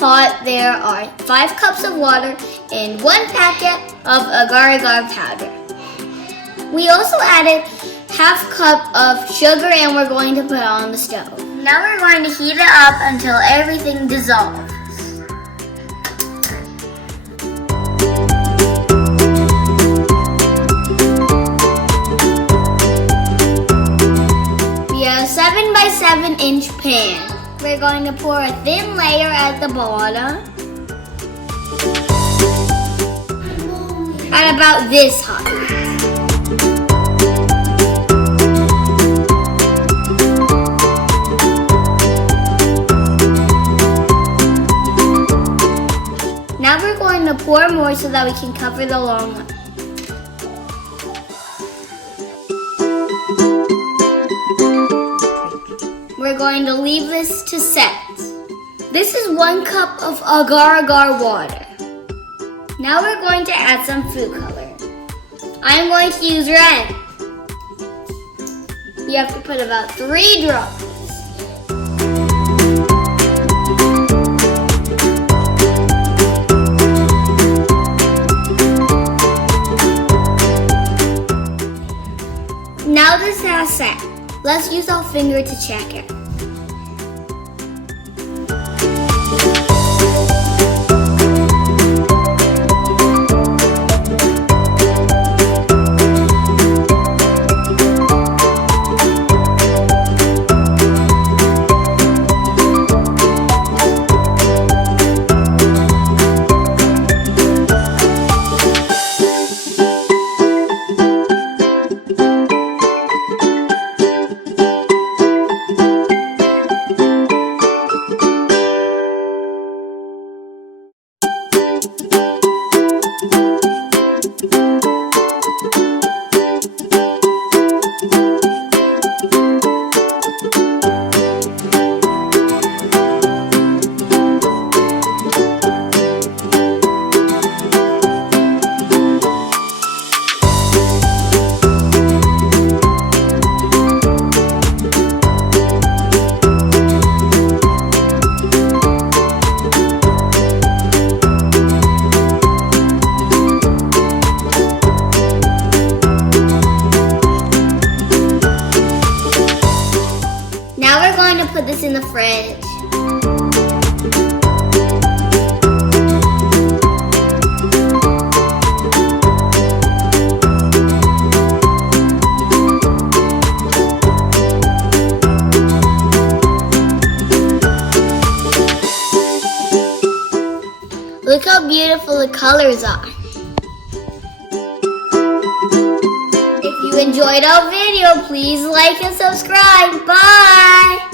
pot, there are 5 cups of water and 1 packet of agar powder. We also added half cup of sugar and we're going to put it on the stove. Now we're going to heat it up until everything dissolves. We have a 7 by 7 inch pan. We're going to pour a thin layer at the bottom. At about this height. Now we're going to pour more so that we can cover the longan. We're going to leave this to set. This is 1 cup of agar water. Now we're going to add some food color. I'm going to use red. You have to put about 3 drops. Now this has set. Let's use our finger to check it. Now we're going to put this in the fridge. Look how beautiful the colors are. If you enjoyed our video, please like and subscribe. Bye!